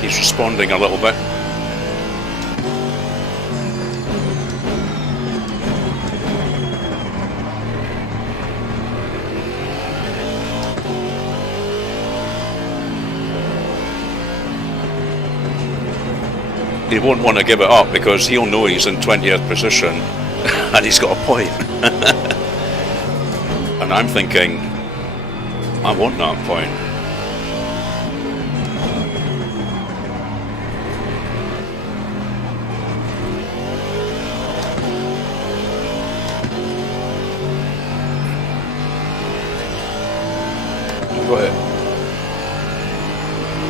He's responding a little bit. He won't want to give it up because he'll know he's in 20th position and he's got a point. And I'm thinking, I want that point. Got it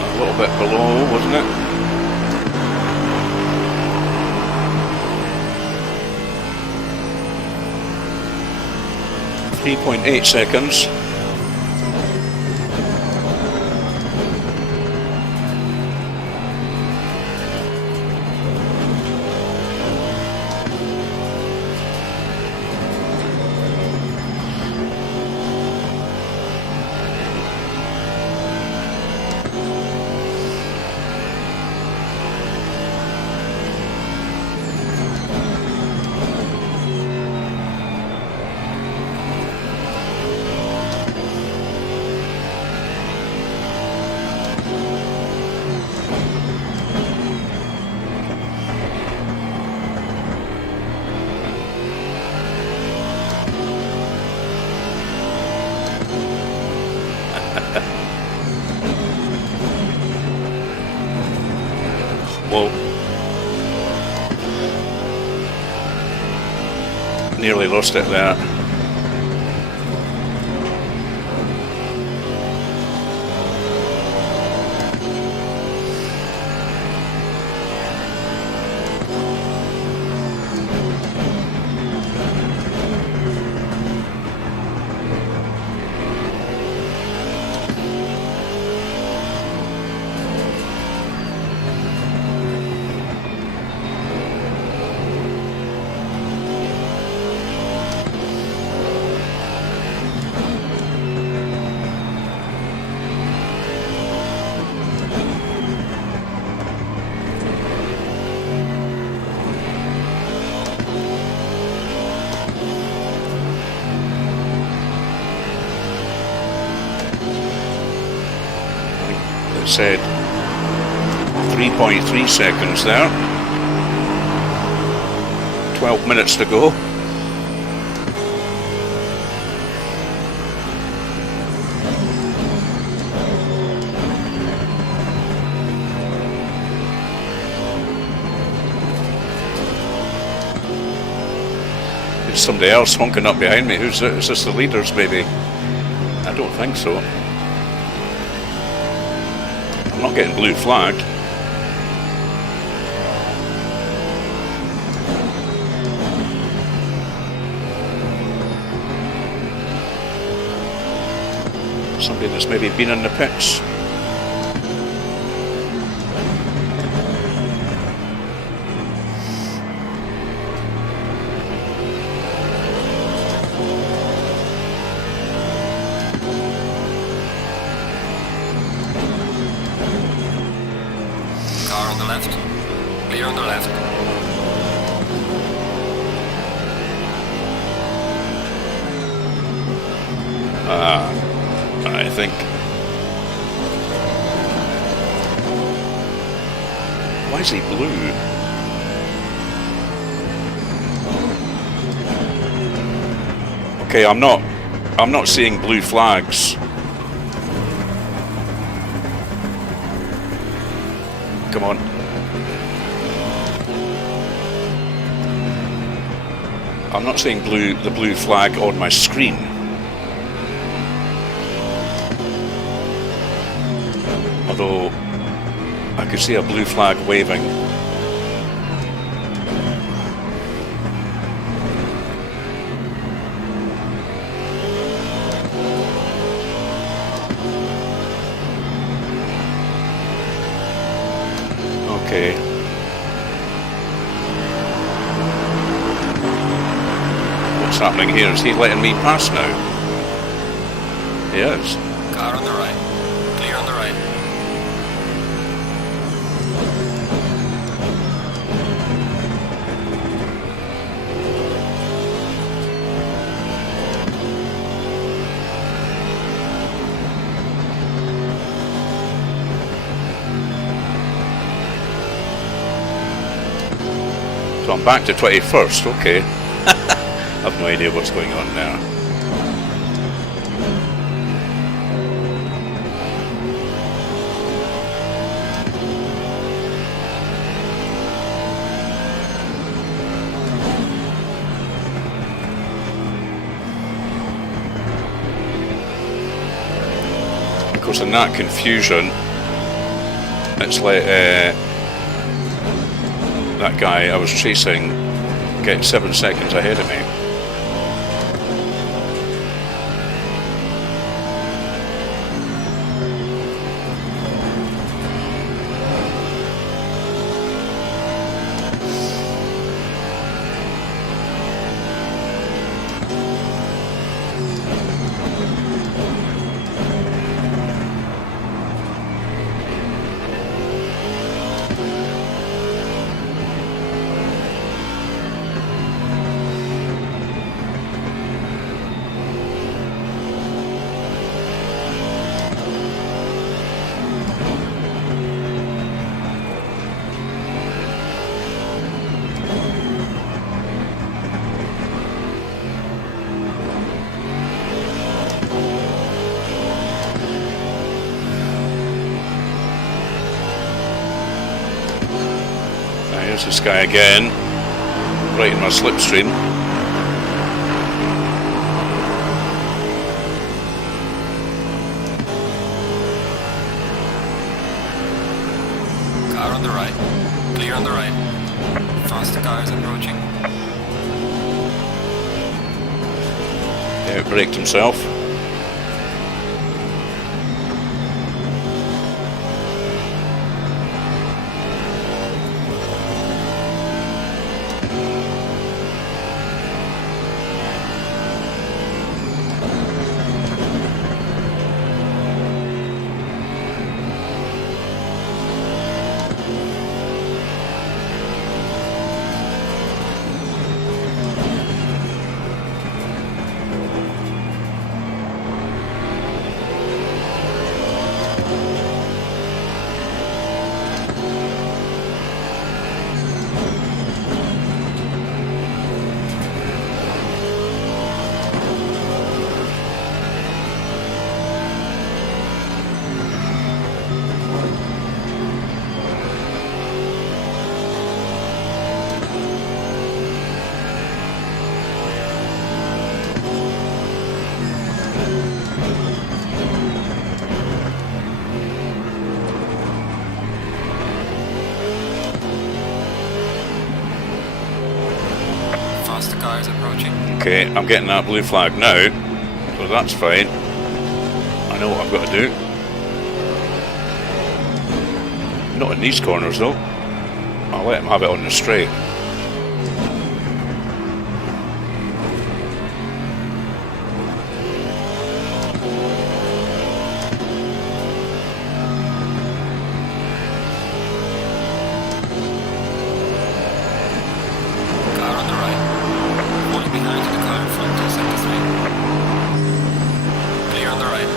a little bit below, wasn't it? .8 seconds. Whoa. Nearly lost it there. Said 3.3 seconds there. 12 minutes to go. There's somebody else honking up behind me. Who's it? Is this the leaders, maybe? I don't think so. I'm not getting blue flagged. Somebody that's maybe been in the pits. Clear on the left. I think. Why is he blue? Okay, I'm not seeing blue flags. Come on. I'm not seeing the blue flag on my screen. Although I could see a blue flag waving. Okay. What's happening here? Is he letting me pass now? He is. Car on the right. Clear on the right. So I'm back to 21st, okay. I've no idea what's going on there. Of course, in that confusion, it's like that guy I was chasing getting 7 seconds ahead of me. There's this guy again, right in my slipstream. Car on the right. Clear on the right. Faster cars approaching. Outbraked himself. Faster cars approaching. Okay, I'm getting that blue flag now, so that's fine. I know what I've got to do. Not in these corners though. I'll let him have it on the straight. Car on the right. Falling behind the car in front to sector 3. Clear on the right.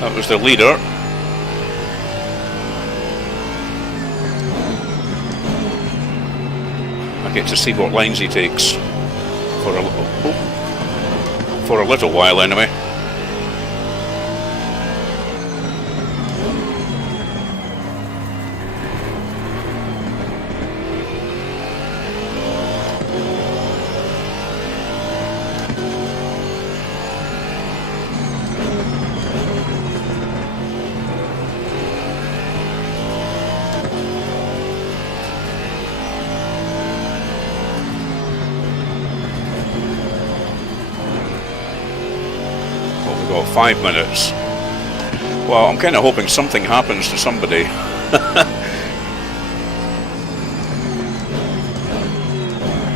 That was the leader. I get to see what lines he takes for a little while anyway. Got 5 minutes. Well, I'm kind of hoping something happens to somebody.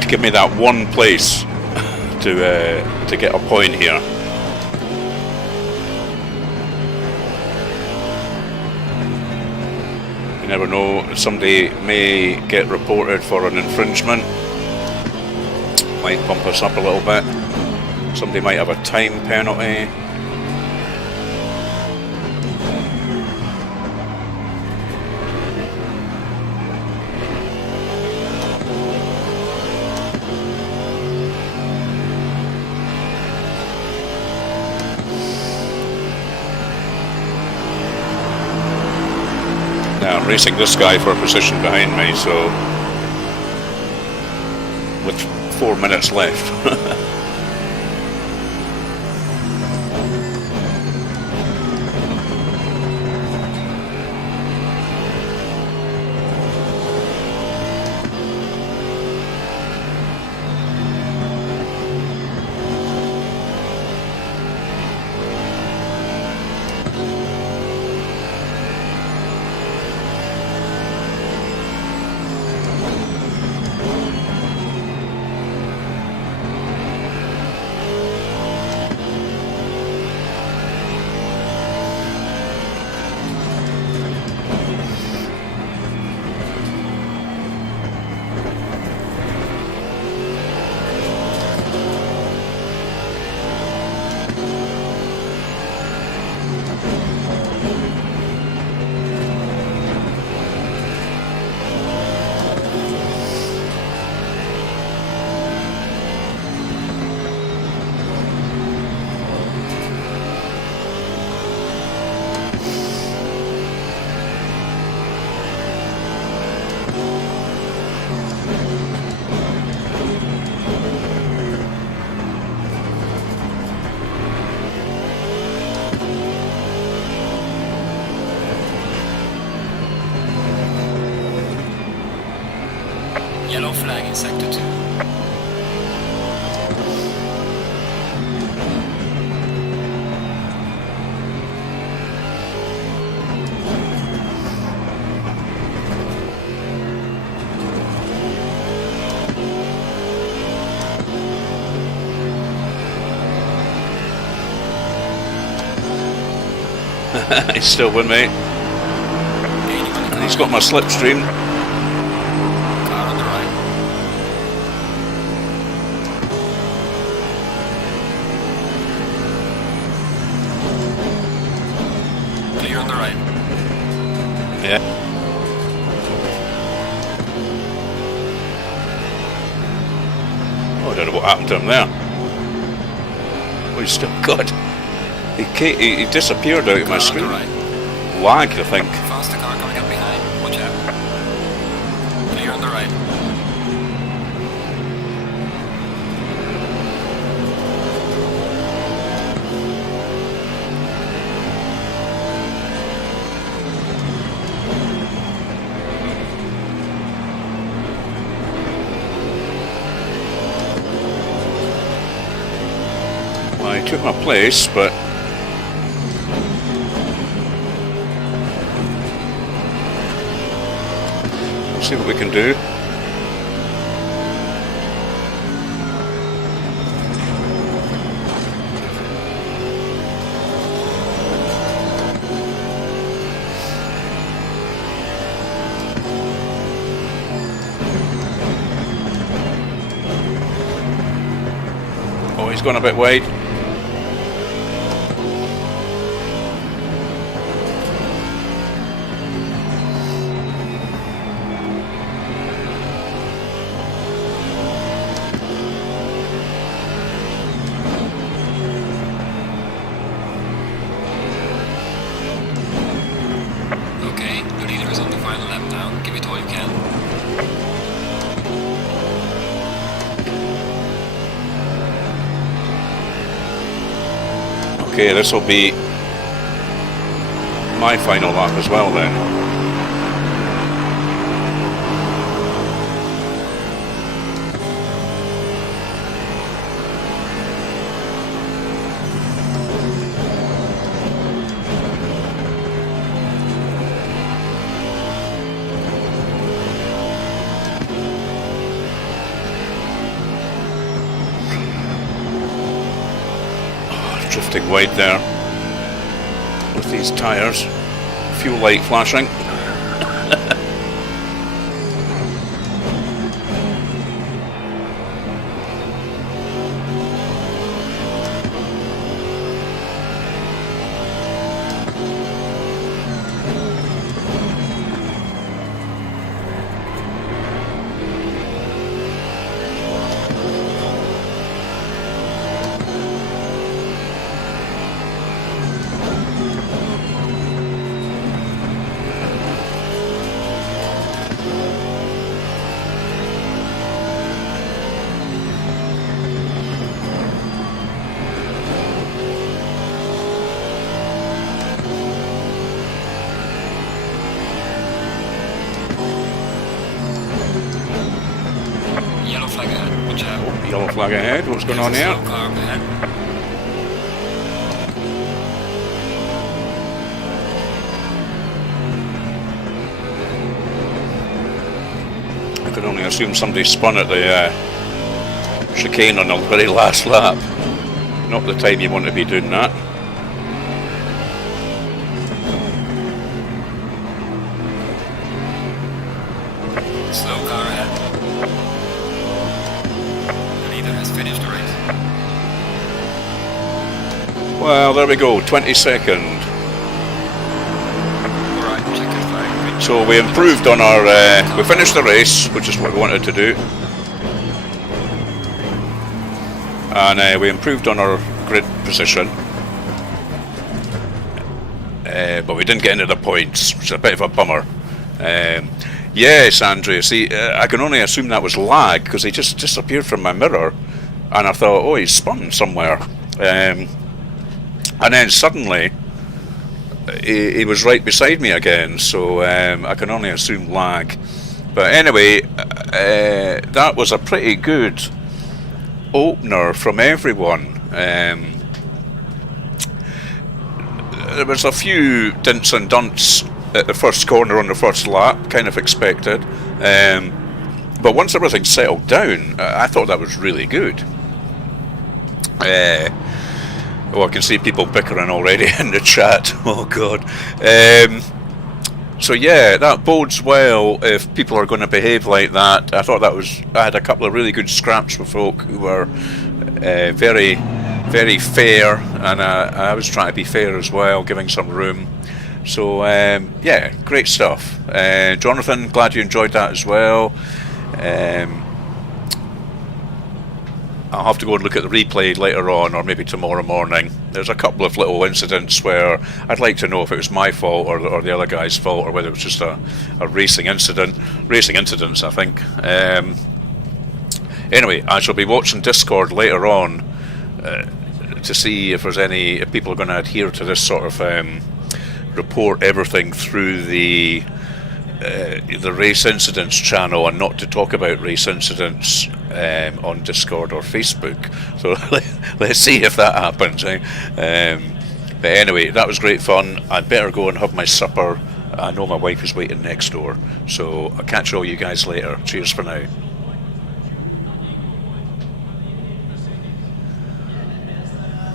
To give me that one place to get a point here. You never know, somebody may get reported for an infringement. Might bump us up a little bit. Somebody might have a time penalty. Now I'm racing this guy for a position behind me, so with 4 minutes left. in sector 2. He's still with me. And he's got my slipstream. Car on the right. Clear on the right. Yeah. Oh, I don't know what happened to him there. Oh, he's still good. He disappeared out of my Car on screen. the right. Lag, I think. Faster car coming up behind. Watch out. Clear on the right. Well, he took my place, but we'll see what we can do. Oh, he's gone a bit wide. Okay, the leader is on the final lap now. Give it all you can. Okay, this will be my final lap as well then. Drifting wide there with these tyres, fuel light flashing. Yellow flag ahead. Watch out. Yellow flag ahead, what's going on There's a here? slow car up ahead. I could only assume somebody spun at the chicane on the very last lap. Not the time you want to be doing that. Slow car ahead. The leader has finished the race. Well, there we go, 22nd. Alright, check your flag. So we improved on our, we finished the race, which is what we wanted to do. And we improved on our grid position. But we didn't get into the points, which is a bit of a bummer. Yes, Andrea, see, I can only assume that was lag, because he just disappeared from my mirror. And I thought, oh, he's spun somewhere. And then suddenly, he was right beside me again, so I can only assume lag. But anyway, that was a pretty good opener from everyone. There was a few dints and dunts at the first corner on the first lap, kind of expected. But once everything settled down, I thought that was really good. I can see people bickering already in the chat. Oh God. So yeah, that bodes well if people are going to behave like that. I thought I had a couple of really good scraps with folk who were very, very fair, and I was trying to be fair as well, giving some room. So yeah, great stuff. Jonathan, glad you enjoyed that as well. I'll have to go and look at the replay later on, or maybe tomorrow morning. There's a couple of little incidents where I'd like to know if it was my fault or the other guy's fault, or whether it was just a racing incident. Racing incidents, I think. Anyway, I shall be watching Discord later on to see if people are going to adhere to this sort of report everything through the race incidents channel, and not to talk about race incidents on Discord or Facebook. So let's see if that happens. But anyway, that was great fun. I'd better go and have my supper. I know my wife is waiting next door, so I'll catch all you guys later. Cheers for now.